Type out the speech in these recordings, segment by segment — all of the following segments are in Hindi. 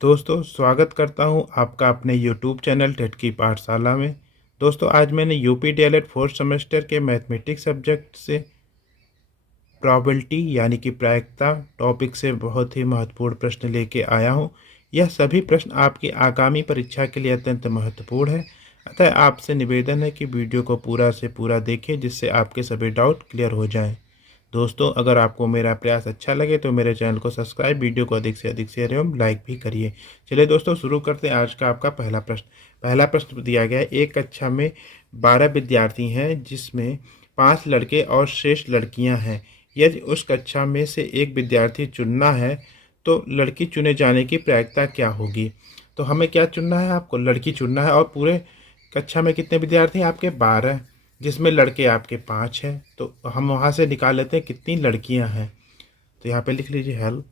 दोस्तों स्वागत करता हूं आपका अपने YouTube चैनल टेट की पाठशाला में। दोस्तों आज मैंने यूपी डीएलएड फोर्थ सेमेस्टर के मैथमेटिक्स सब्जेक्ट से प्रोबेबिलिटी यानी कि प्रायिकता टॉपिक से बहुत ही महत्वपूर्ण प्रश्न लेके आया हूं। यह सभी प्रश्न आपकी आगामी परीक्षा के लिए अत्यंत महत्वपूर्ण है, अतः आपसे निवेदन है कि वीडियो को पूरा से पूरा देखें जिससे आपके सभी डाउट क्लियर हो जाएं। दोस्तों अगर आपको मेरा प्रयास अच्छा लगे तो मेरे चैनल को सब्सक्राइब, वीडियो को अधिक से अधिक शेयर एवं लाइक भी करिए। चलिए दोस्तों शुरू करते हैं आज का आपका पहला प्रश्न। पहला प्रश्न दिया गया है, एक कक्षा में 12 विद्यार्थी हैं जिसमें 5 लड़के और शेष लड़कियां हैं। यदि उस कक्षा में से एक विद्यार्थी चुनना है तो लड़की चुने जाने की प्रायिकता क्या होगी। तो हमें क्या चुनना है, आपको लड़की चुनना है। और पूरे कक्षा में कितने विद्यार्थी हैं आपके 12, जिसमें लड़के आपके 5 हैं। तो हम वहाँ से निकाल लेते हैं कितनी लड़कियां हैं। तो यहाँ पे लिख लीजिए हल।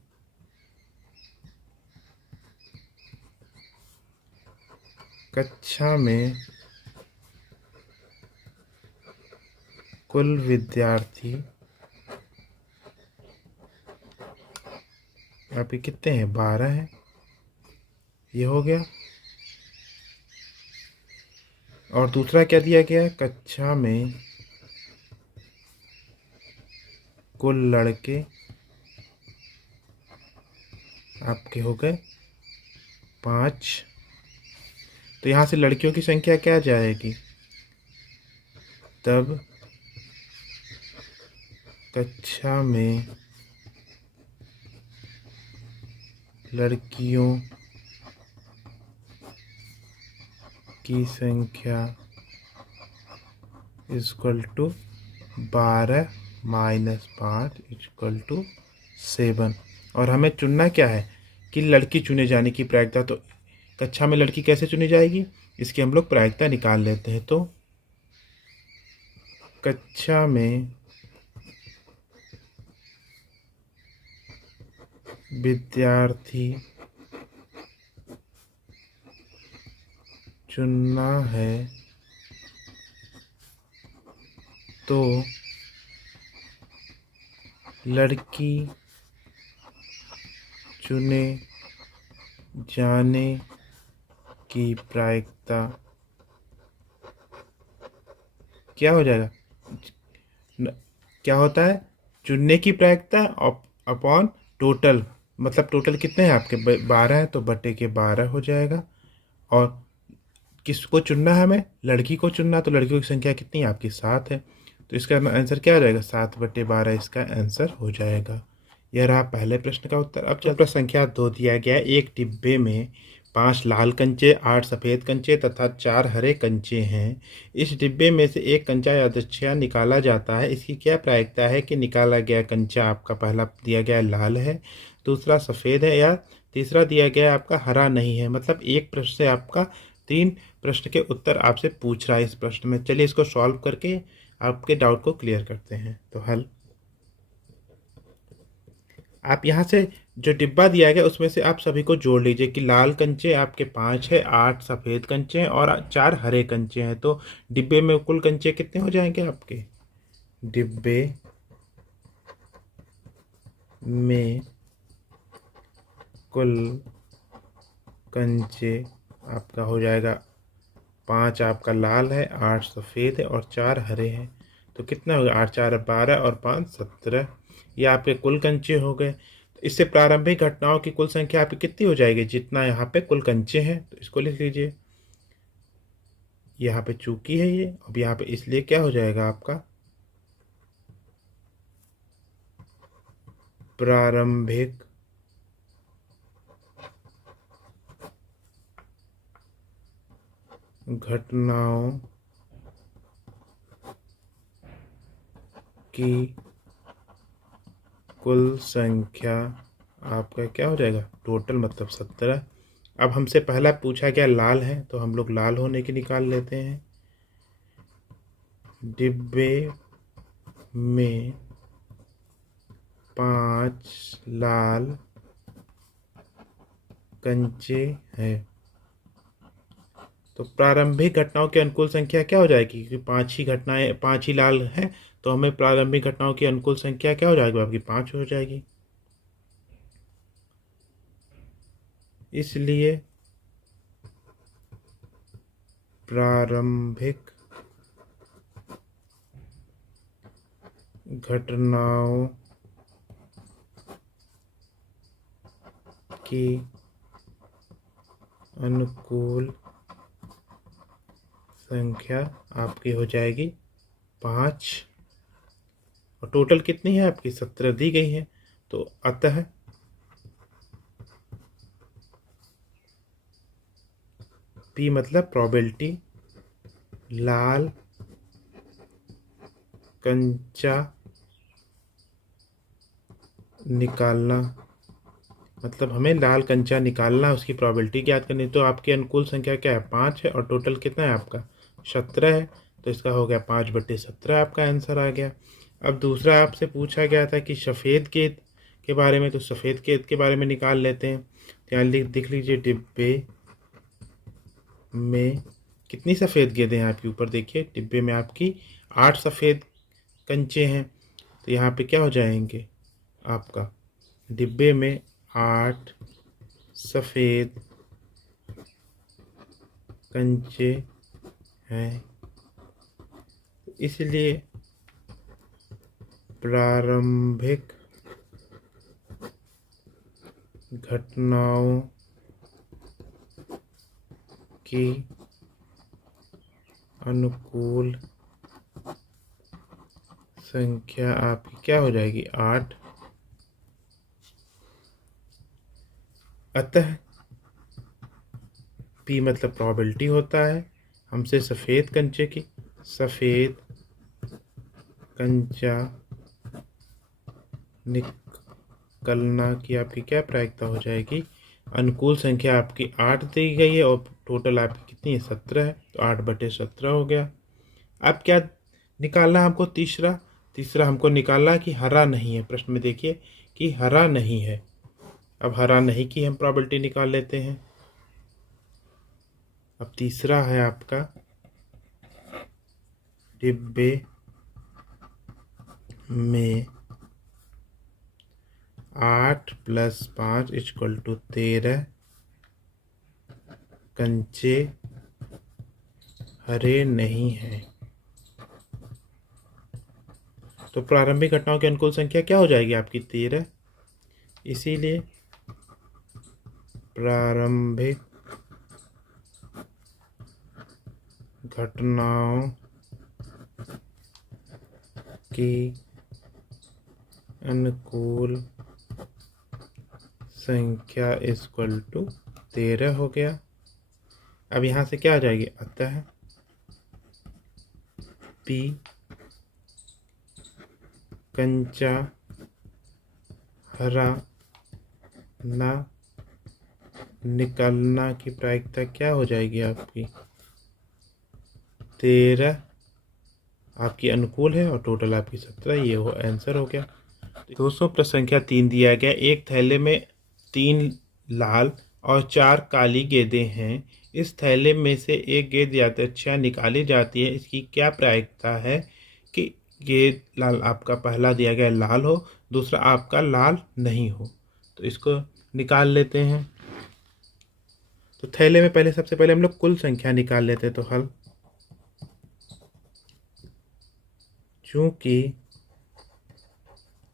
कक्षा में कुल विद्यार्थी यहाँ पे कितने हैं, 12 हैं। ये हो गया। और दूसरा क्या दिया गया है, कक्षा में कुल लड़के आपके हो गए 5। तो यहाँ से लड़कियों की संख्या क्या जाएगी, तब कक्षा में लड़कियों की संख्या equal to 12 minus 5 equal to 7। और हमें चुनना क्या है कि लड़की चुने जाने की प्रायिकता। तो कक्षा में लड़की कैसे चुनी जाएगी, इसकी हम लोग प्रायिकता निकाल लेते हैं। तो कक्षा में विद्यार्थी चुनना है तो लड़की चुने जाने की प्रायिकता क्या हो जाएगा, क्या होता है, चुनने की प्रायिकता अपॉन टोटल। मतलब टोटल कितने हैं आपके 12 हैं तो बटे के 12 हो जाएगा। और किसको चुनना है, हमें लड़की को चुनना। तो लड़कियों की संख्या कितनी है आपकी 7 है। तो इसका आंसर क्या हो जाएगा, 7/12 इसका आंसर हो जाएगा। यह रहा पहले प्रश्न का उत्तर। अब प्रश्न संख्या 2 दिया गया है, एक डिब्बे में 5 लाल कंचे, 8 सफ़ेद कंचे तथा 4 हरे कंचे हैं। इस डिब्बे में से एक कंचा यादृच्छिक निकाला जाता है। इसकी क्या प्रायिकता है कि निकाला गया कंचा आपका पहला दिया गया लाल है, दूसरा सफ़ेद है, या तीसरा दिया गया आपका हरा नहीं है। मतलब एक प्रश्न से आपका 3 प्रश्न के उत्तर आपसे पूछ रहा है इस प्रश्न में। चलिए इसको सॉल्व करके आपके डाउट को क्लियर करते हैं। तो हल, आप यहाँ से जो डिब्बा दिया गया उसमें से आप सभी को जोड़ लीजिए कि लाल कंचे आपके 5 है, 8 सफ़ेद कंचे हैं और 4 हरे कंचे हैं। तो डिब्बे में कुल कंचे कितने हो जाएंगे आपके, डिब्बे में कुल कंचे आपका हो जाएगा 5 आपका लाल है, 8 सफ़ेद है और 4 हरे हैं। तो कितना होगा, 8 4 12 और 5 17। ये आपके कुल कंचे हो गए। तो इससे प्रारंभिक घटनाओं की कुल संख्या आपकी कितनी हो जाएगी, जितना यहाँ पे कुल कंचे हैं। तो इसको लिख लीजिए, यहाँ पे चूकी है ये, अब यहाँ पे इसलिए क्या हो जाएगा आपका प्रारंभिक घटनाओं की कुल संख्या आपका क्या हो जाएगा, टोटल मतलब 17। अब हमसे पहला पूछा गया लाल है तो हम लोग लाल होने की निकाल लेते हैं। डिब्बे में 5 लाल कंचे हैं तो प्रारंभिक घटनाओं की अनुकूल संख्या क्या हो जाएगी, क्योंकि 5 ही घटनाएं, 5 ही लाल हैं तो हमें प्रारंभिक घटनाओं की अनुकूल संख्या क्या हो जाएगी आपकी 5 हो जाएगी। इसलिए प्रारंभिक घटनाओं की अनुकूल संख्या आपकी हो जाएगी 5। और टोटल कितनी है आपकी? 17 दी गई है। तो अतः P मतलब प्रोबेबिलिटी लाल कंचा निकालना, मतलब हमें लाल कंचा निकालना, उसकी प्रोबेबिलिटी ज्ञात करनी। तो आपकी अनुकूल संख्या क्या है? 5 है। और टोटल कितना है आपका? 17 है। तो इसका हो गया 5/17 आपका आंसर आ गया। अब दूसरा आपसे पूछा गया था कि सफ़ेद गेंद के बारे में, तो सफ़ेद गेंद के बारे में निकाल लेते हैं। तो यहाँ दिख लीजिए डिब्बे में कितनी सफ़ेद गेंदें हैं आपके ऊपर, देखिए डिब्बे में आपकी 8 सफ़ेद कंचे हैं। तो यहाँ पे क्या हो जाएंगे आपका? डिब्बे में 8 सफ़ेद कंचे हैं, इसलिए प्रारंभिक घटनाओं की अनुकूल संख्या आपकी क्या हो जाएगी? 8। अतः P मतलब प्रोबेबिलिटी होता है हमसे सफ़ेद कंचा निकलना की आपकी क्या प्रायिकता हो जाएगी? अनुकूल संख्या आपकी 8 दी गई है और टोटल आपकी कितनी है? 17 है। तो 8/17 हो गया। अब क्या निकालना है हमको? तीसरा हमको निकालना है कि हरा नहीं है। प्रश्न में देखिए कि हरा नहीं है। अब हरा नहीं की हम प्रोबेबिलिटी निकाल लेते हैं। अब तीसरा है आपका डिब्बे में 8 + 5 = 13 कंचे हरे नहीं हैं। तो प्रारंभिक घटनाओं की अनुकूल संख्या क्या हो जाएगी आपकी? 13। इसीलिए प्रारंभिक घटनाओं की अनुकूल संख्या = 13 हो गया। अब यहाँ से क्या आ जाएगी? अतः P कंचा हरा ना निकालना की प्रायिकता क्या हो जाएगी आपकी? 13 आपकी अनुकूल है और टोटल आपकी 17। ये हो आंसर हो गया। दोस्तों प्रश्न संख्या 3 दिया गया। एक थैले में 3 लाल और 4 काली गेंदें हैं। इस थैले में से एक गेंद यादृच्छिक निकाली जाती है। इसकी क्या प्रायिकता है कि गेंद लाल, आपका पहला दिया गया लाल हो, दूसरा आपका लाल नहीं हो। तो इसको निकाल लेते हैं। तो थैले में पहले सबसे पहले हम लोग कुल संख्या निकाल लेते हैं। तो हल, चूंकि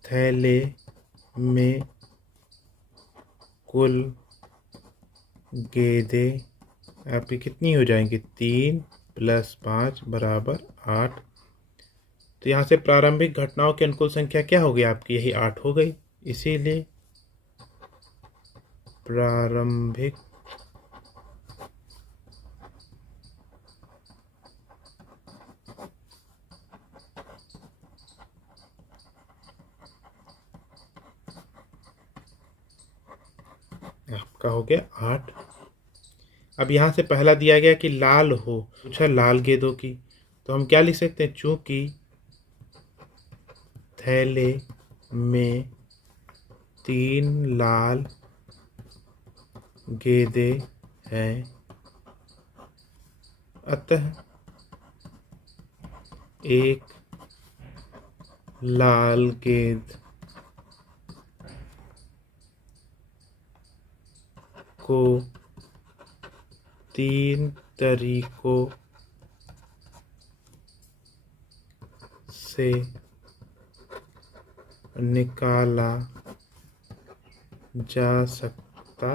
थैले में कुल गेंदें आपकी कितनी हो जाएंगी? 3 + 5 = 8। तो यहाँ से प्रारंभिक घटनाओं की अनुकूल संख्या क्या हो गई आपकी? यही 8 हो गई। इसीलिए प्रारंभिक आपका हो गया 8। अब यहाँ से पहला दिया गया कि लाल हो, पूछा लाल गेंदों की। तो हम क्या लिख सकते हैं? चूंकि थैले में 3 लाल गेंदें हैं, अतः एक लाल गेंद को 3 तरीकों से निकाला जा सकता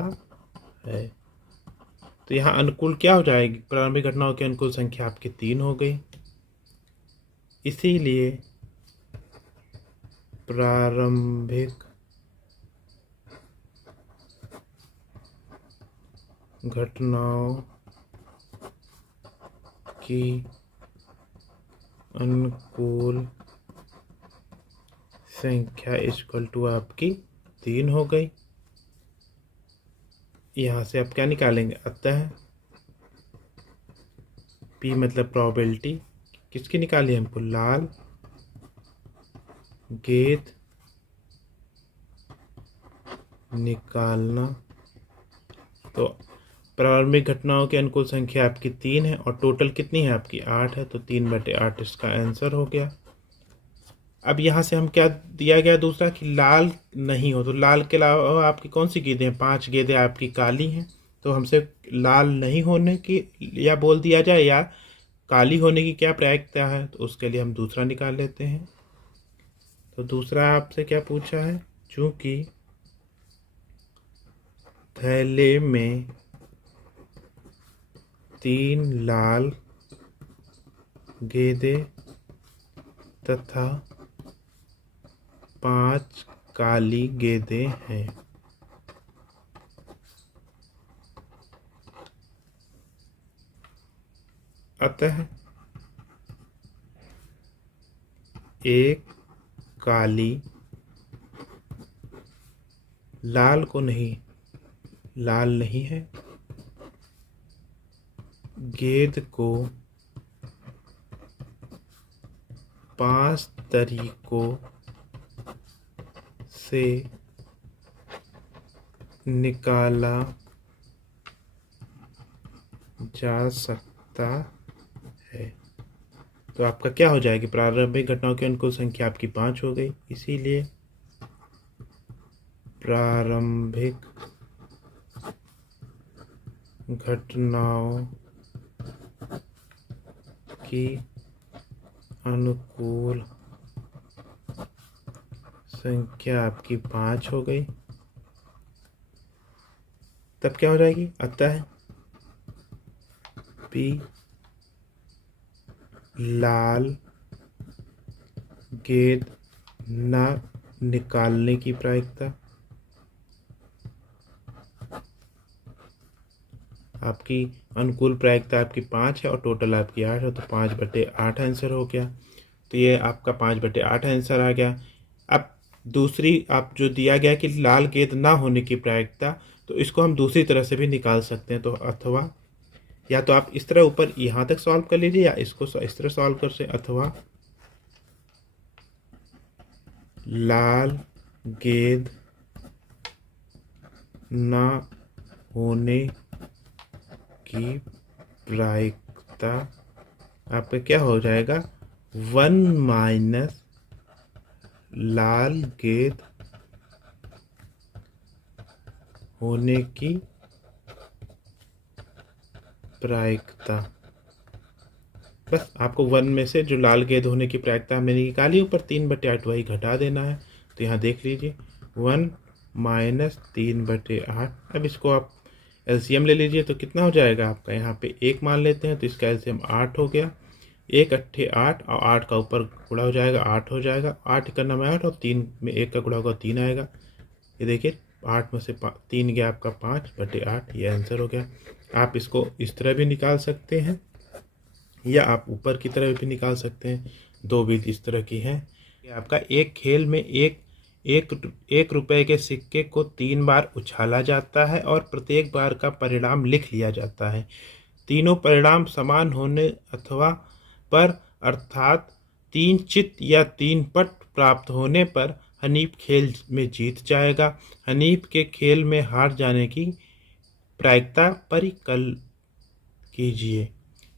है। तो यहाँ अनुकूल क्या हो जाएगी? प्रारंभिक घटनाओं की अनुकूल संख्या आपकी 3 हो गई, इसीलिए प्रारंभिक घटनाओं की अनुकूल संख्या इक्वल टू आपकी 3 हो गई। यहाँ से आप क्या निकालेंगे? अतः P मतलब प्रोबेबिलिटी किसकी निकाली हमको? लाल गेंद निकालना। तो प्रारंभिक घटनाओं की अनुकूल संख्या आपकी 3 है और टोटल कितनी है आपकी? 8 है, तो 3/8 इसका आंसर हो गया। अब यहाँ से हम क्या दिया गया दूसरा कि लाल नहीं हो, तो लाल के अलावा आपकी कौन सी गेंदें हैं? 5 गेंदें आपकी काली हैं, तो हमसे लाल नहीं होने की या बोल दिया जाए या काली होने की क्या प्रायिकता है, तो उसके लिए हम दूसरा निकाल लेते हैं। तो दूसरा आपसे क्या पूछा है? चूंकि थैले में 3 लाल गेंदें तथा 5 काली गेंदें हैं, अतः एक काली, लाल को नहीं, लाल नहीं है, गेंद को 5 तरीकों से निकाला जा सकता है। तो आपका क्या हो जाएगी? प्रारंभिक घटनाओं की अनुकूल संख्या आपकी 5 हो गई, इसीलिए प्रारंभिक घटनाओं की अनुकूल संख्या आपकी 5 हो गई। तब क्या हो जाएगी? अतः P लाल गेंद न निकालने की प्रायिकता आपकी अनुकूल प्रायिकता आपकी 5 है और टोटल आपकी 8 है, तो 5/8 आंसर हो गया। तो ये आपका 5/8 आंसर आ गया। अब दूसरी आप जो दिया गया कि लाल गेंद ना होने की प्रायिकता, तो इसको हम दूसरी तरह से भी निकाल सकते हैं। तो अथवा या तो आप इस तरह ऊपर यहाँ तक सॉल्व कर लीजिए या इसको इस तरह सॉल्व कर सकते, अथवा लाल गेंद ना होने की प्रायिकता आपका क्या हो जाएगा? 1 - लाल गेंद होने की प्रायिकता। बस आपको 1 में से जो लाल गेंद होने की प्रायिकता हमने निकाली ऊपर 3/8 वही घटा देना है। तो यहाँ देख लीजिए 1 - 3/8। अब इसको आप एलसीएम ले लीजिए तो कितना हो जाएगा आपका? यहाँ पे 1 मान लेते हैं तो इसका एलसीएम 8 हो गया। 1 8 8 और 8 का ऊपर गुणा हो जाएगा, 8 हो जाएगा। 8 का नाम 8 और 3 में 1 का गुणा होगा 3 आएगा। ये देखिए 8 में से 3 गया आपका 5/8, ये आंसर हो गया। आप इसको इस तरह भी निकाल सकते हैं या आप ऊपर की तरह भी निकाल सकते हैं। दो विध इस तरह की हैं। आपका एक खेल में एक रुपए के सिक्के को 3 बार उछाला जाता है और प्रत्येक बार का परिणाम लिख लिया जाता है। तीनों परिणाम समान होने अथवा पर अर्थात 3 चित या 3 पट प्राप्त होने पर हनीफ खेल में जीत जाएगा। हनीफ के खेल में हार जाने की प्रायिकता परिकल कीजिए।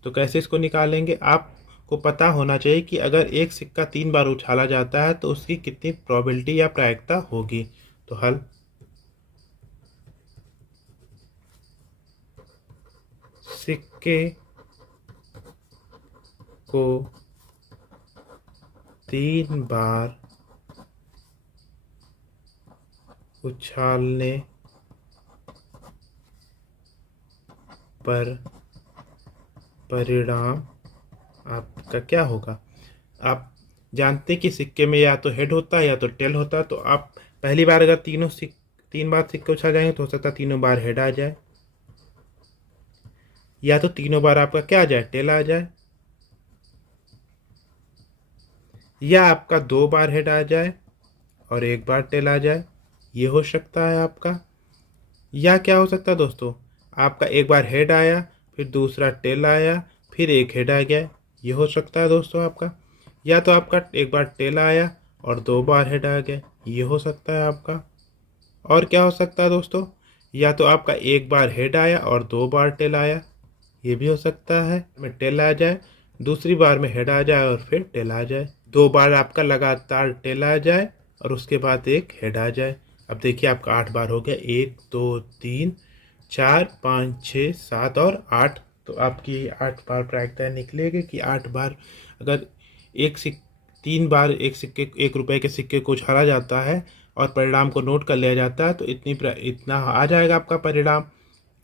तो कैसे इसको निकालेंगे? आपको पता होना चाहिए कि अगर एक सिक्का 3 बार उछाला जाता है तो उसकी कितनी प्रोबेबिलिटी या प्रायिकता होगी। तो हल सिक्के को 3 बार उछालने पर परिणाम आपका क्या होगा। आप जानते हैं कि सिक्के में या तो हेड होता है या तो टेल होता है, तो आप पहली बार अगर 3 बार सिक्के उछाल जाएंगे तो हो सकता है तीनों बार हेड आ जाए, या तो तीनों बार आपका क्या आ जाए, टेल आ जाए, या आपका 2 बार हेड आ जाए और 1 बार टेल आ जाए, ये हो सकता है आपका। या क्या हो सकता है दोस्तों, आपका 1 बार हेड आया, फिर दूसरा टेल आया, फिर एक हेड आ गया, ये हो सकता है दोस्तों आपका। या तो आपका 1 बार टेल आया और 2 बार हेड आ गया, ये हो सकता है आपका। और क्या हो सकता है दोस्तों, या तो आपका 1 बार हेड आया और 2 बार टेल आया, ये भी हो सकता है। में टेल आ जाए, दूसरी बार में हेड आ जाए और फिर टेल आ जाए, 2 बार आपका लगातार टेल आ जाए और उसके बाद एक हेड आ जाए। अब देखिए आपका 8 बार हो गया, 1 2 3 4 5 6 7 और 8। तो आपकी 8 बार प्रायिकता निकलेगी कि 8 बार अगर एक सिक 3 बार एक सिक्के 1 रुपए के सिक्के को उछाला जाता है और परिणाम को नोट कर लिया जाता है तो इतना आ जाएगा आपका परिणाम।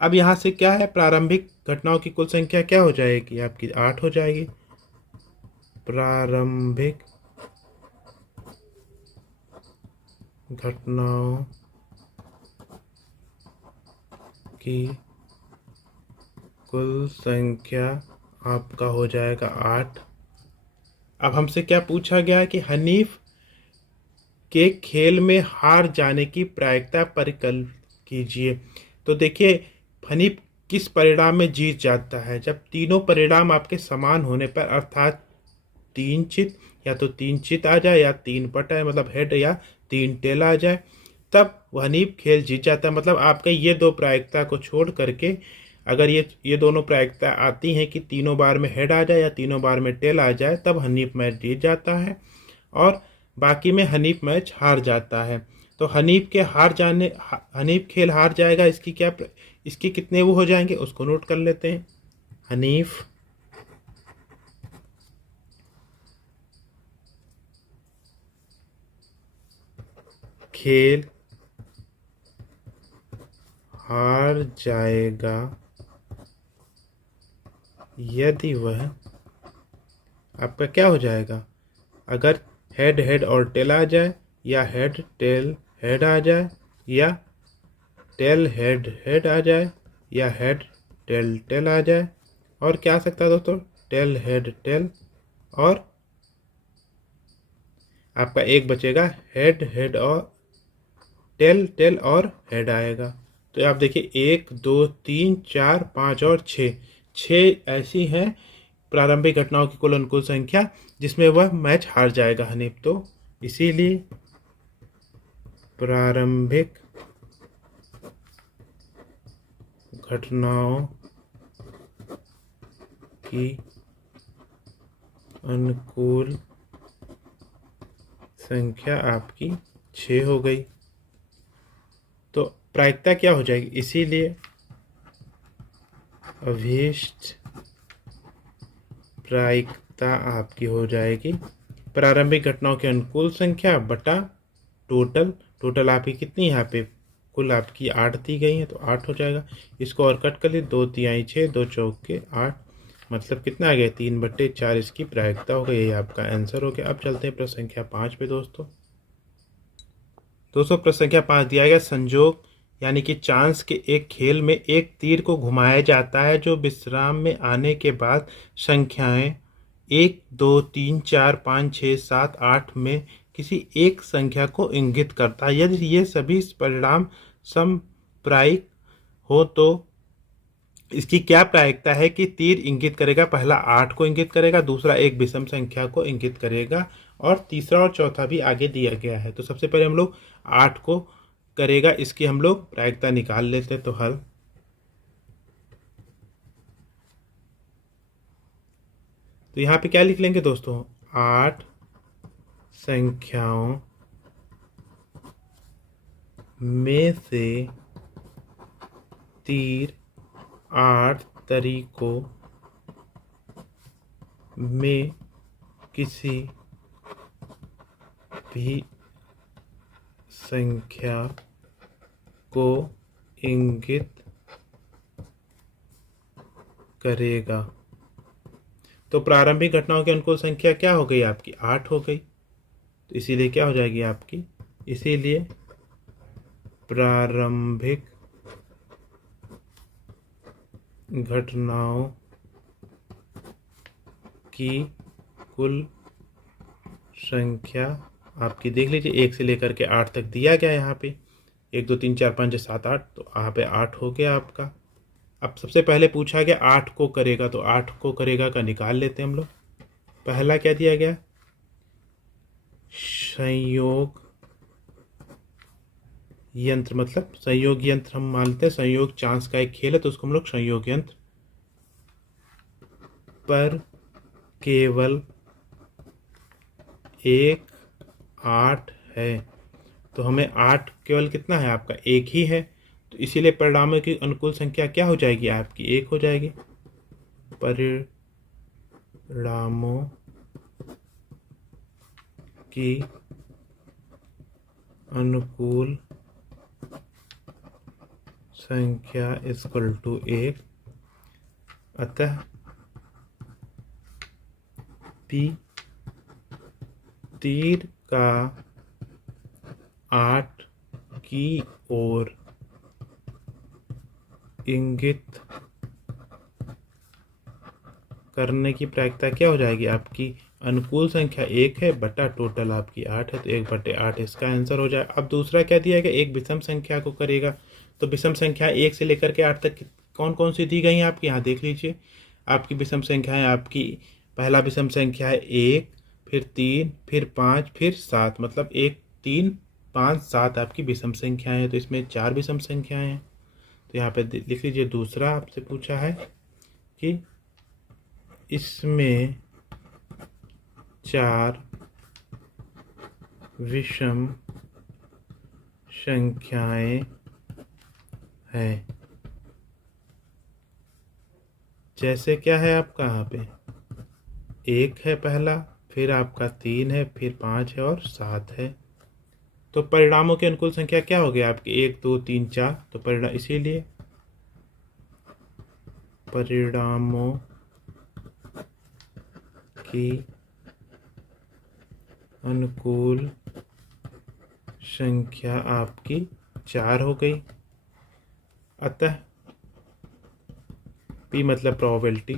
अब यहाँ से क्या है, प्रारंभिक घटनाओं की कुल संख्या क्या हो जाएगी, आपकी 8 हो जाएगी। प्रारंभिक घटनाओं की कुल संख्या आपका हो जाएगा 8। अब हमसे क्या पूछा गया है कि हनीफ के खेल में हार जाने की प्रायिकता परिकल्पित कीजिए। तो देखिए हनीफ किस परिणाम में जीत जाता है, जब तीनों परिणाम आपके समान होने पर, अर्थात 3 चित, या तो 3 चित आ जाए या 3 पट आए, मतलब हेड, या 3 टेल आ जाए, तब हनीफ खेल जीत जाता है। मतलब आपके ये दो प्रायिकता को छोड़ करके अगर ये दोनों प्रायिकता आती हैं कि तीनों बार में हेड आ जाए या तीनों बार में टेल आ जाए, तब हनीफ मैच जीत जाता है और बाकी में हनीफ मैच हार जाता है। तो हनीफ खेल हार जाएगा, इसकी कितने वो हो जाएंगे उसको नोट कर लेते हैं। हनीफ खेल हार जाएगा यदि वह, आपका क्या हो जाएगा, अगर हेड हेड और टेल आ जाए, या हेड टेल हेड आ जाए, या टेल हेड हेड आ जाए, या हेड टेल टेल आ जाए, और क्या आ सकता है दोस्तों, टेल हेड टेल, और आपका एक बचेगा हेड हेड और टेल टेल और हेड आएगा। तो आप देखिए 1 2 3 4 5 और 6, 6 ऐसी हैं प्रारंभिक घटनाओं की कुल अनुकूल संख्या जिसमें वह मैच हार जाएगा हनीफ। तो इसीलिए प्रारंभिक घटनाओं की अनुकूल संख्या आपकी 6 हो गई। तो प्रायिकता क्या हो जाएगी, इसीलिए अभीष्ट प्रायिकता आपकी हो जाएगी प्रारंभिक घटनाओं की अनुकूल संख्या बटा टोटल आपकी कितनी, यहाँ पे कुल आपकी 8 दी गई है तो 8 हो जाएगा। इसको और कट कर लिए, 2 तिहाई 6, 2 चौके 8, मतलब कितना आ गया, 3/4 इसकी प्रायिकता हो गई। यही आपका आंसर हो गया। अब चलते हैं प्रश्न संख्या 5 पे दोस्तों। प्रश्न संख्या 5 दिया गया, संजोग यानी कि चांस के एक खेल में एक तीर को घुमाया जाता है जो विश्राम में आने के बाद संख्याएं 1 2 3 4 5 6 7 8 में किसी एक संख्या को इंगित करता है। यदि ये सभी परिणाम समप्रायिक हो तो इसकी क्या प्रायिकता है कि तीर इंगित करेगा, पहला 8 को इंगित करेगा, दूसरा एक विषम संख्या को इंगित करेगा, और तीसरा और चौथा भी आगे दिया गया है। तो सबसे पहले हम लोग 8 को करेगा, इसकी हम लोग प्रायिकता निकाल लेते हैं। तो हल, तो यहाँ पे क्या लिख लेंगे दोस्तों, 8 संख्याओं में से तीर 8 तरीकों में किसी भी संख्या को इंगित करेगा। तो प्रारंभिक घटनाओं की अनुकूल संख्या क्या हो गई आपकी? 8 हो गई। तो इसीलिए क्या हो जाएगी आपकी? इसीलिए प्रारंभिक घटनाओं की कुल संख्या आपकी देख लीजिए 1 से लेकर के 8 तक दिया गया यहाँ पे 1 2 3 4 5 6 7 8, तो यहाँ पे 8 हो गया आपका। अब सबसे पहले पूछा गया 8 को करेगा, तो 8 को करेगा का निकाल लेते हैं हम लोग। पहला क्या दिया गया? संयोग यंत्र, मतलब संयोग यंत्र हम मानते हैं संयोग चांस का एक खेल है, तो उसको हम लोग संयोग यंत्र पर केवल एक 8 है। तो हमें 8 केवल कितना है आपका? 1 ही है। तो इसीलिए परिणामों की अनुकूल संख्या क्या हो जाएगी आपकी? 1 हो जाएगी। परिणामों की अनुकूल संख्या इक्वल टू 1। अतः P तीर का 8 की ओर इंगित करने की प्रायिकता क्या हो जाएगी आपकी? अनुकूल संख्या 1 है बटा टोटल आपकी 8 है, तो 1/8 इसका आंसर हो जाए। अब दूसरा क्या दिया गया? एक विषम संख्या को करेगा। तो विषम संख्या 1 से लेकर के 8 तक कौन कौन सी दी गई हैं आपकी? यहाँ देख लीजिए आपकी विषम संख्या है आपकी। पहला विषम संख्या है 1, फिर 3, फिर 5, फिर 7, मतलब 1 3 5 7 आपकी विषम संख्याएं हैं। तो इसमें 4 विषम संख्याएं हैं। तो यहाँ पे लिख लीजिए। दूसरा आपसे पूछा है कि इसमें 4 विषम संख्याएं हैं। जैसे क्या है आपका यहाँ पे? 1 है पहला, फिर आपका 3 है, फिर 5 है और 7 है। तो परिणामों की अनुकूल संख्या क्या हो गया आपकी? 1 2 3 4। तो परिणाम, इसीलिए परिणामों की अनुकूल संख्या आपकी 4 हो गई। अतः P मतलब प्रोबेबिलिटी,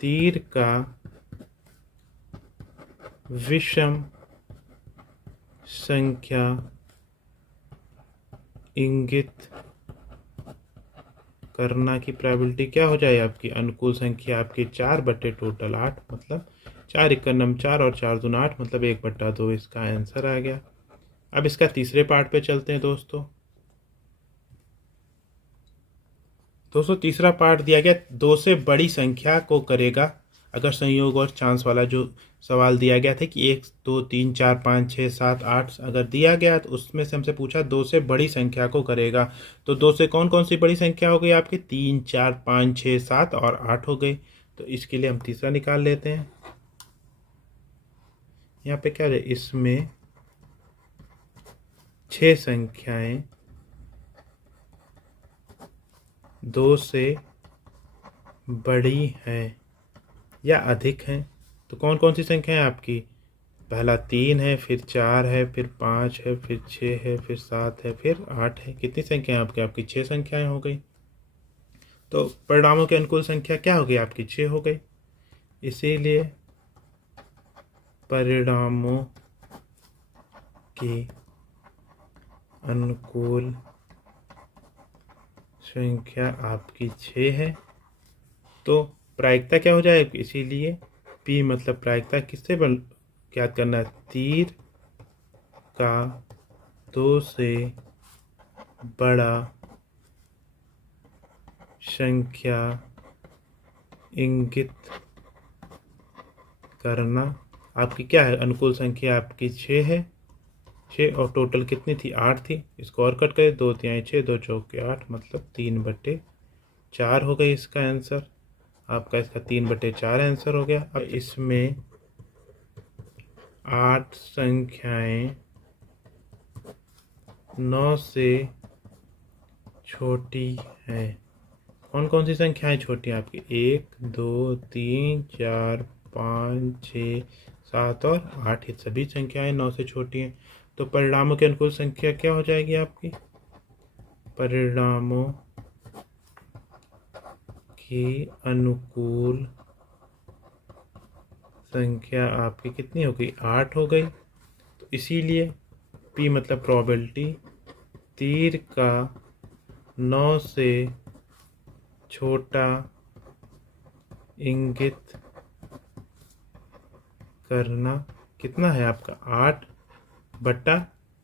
तीर का विषम संख्या इंगित करना की प्रोबेबिलिटी क्या हो जाए आपकी? अनुकूल संख्या आपकी 4 बटे टोटल 8, मतलब 4 1 9 4 और 4 2 8, मतलब 1/2 इसका आंसर आ गया। अब इसका तीसरे पार्ट पे चलते हैं दोस्तों। तीसरा पार्ट दिया गया 2 से बड़ी संख्या को करेगा अगर संयोग और चांस वाला जो सवाल दिया गया था कि 1 2 3 4 5 6 7 8 अगर दिया गया तो उसमें से हमसे पूछा 2 से बड़ी संख्या को करेगा। तो 2 से कौन कौन सी बड़ी संख्या हो गई आपकी? 3 4 5 6 7 और 8 हो गई। तो इसके लिए हम तीसरा निकाल लेते हैं। यहाँ पे क्या है? इसमें 6 संख्याएं 2 से बड़ी हैं या अधिक हैं। तो कौन कौन सी संख्या है आपकी? पहला 3 है, फिर 4 है, फिर 5 है, फिर 6 है, फिर 7 है, फिर 8 है। कितनी संख्या है आपकी? आपकी 6 संख्याएं हो गई। तो परिणामों के अनुकूल संख्या क्या हो गई आपकी? 6 हो गई। इसीलिए परिणामों की अनुकूल संख्या आपकी 6 है। तो प्रायिकता क्या हो जाएगी? इसीलिए P मतलब प्रायिकता किससे ज्ञात करना है? तीर का 2 से बड़ा संख्या इंगित करना। आपकी क्या है? अनुकूल संख्या आपकी 6 है। 6 और टोटल कितनी थी? 8 थी। इसको और कट करें, 2 3 6 2 चौके 8, मतलब 3/8। 4 हो गई इसका आंसर। आपका इसका 3/4 आंसर हो गया। अब इसमें 8 संख्याएं 9 से छोटी हैं। कौन कौन सी संख्याएं छोटी हैं आपकी? 1 2 3 4 5 6 7 और 8। ये सभी संख्याएं 9 से छोटी हैं। तो परिणामों के अनुकूल संख्या क्या हो जाएगी आपकी? परिणामों की अनुकूल संख्या आपकी कितनी हो गई? 8 हो गई। तो इसीलिए P मतलब प्रोबेबिलिटी, तीर का 9 से छोटा इंगित करना कितना है आपका? 8 बट्टा,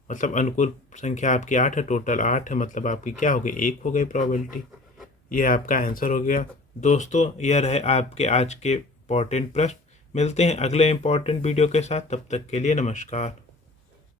मतलब अनुकूल संख्या आपकी 8 है, टोटल 8 है, मतलब आपकी क्या हो गई? 1 हो गई प्रोबेबिलिटी। ये आपका आंसर हो गया। दोस्तों यह रहे आपके आज के इम्पोर्टेंट प्रश्न। मिलते हैं अगले इम्पोर्टेंट वीडियो के साथ, तब तक के लिए नमस्कार।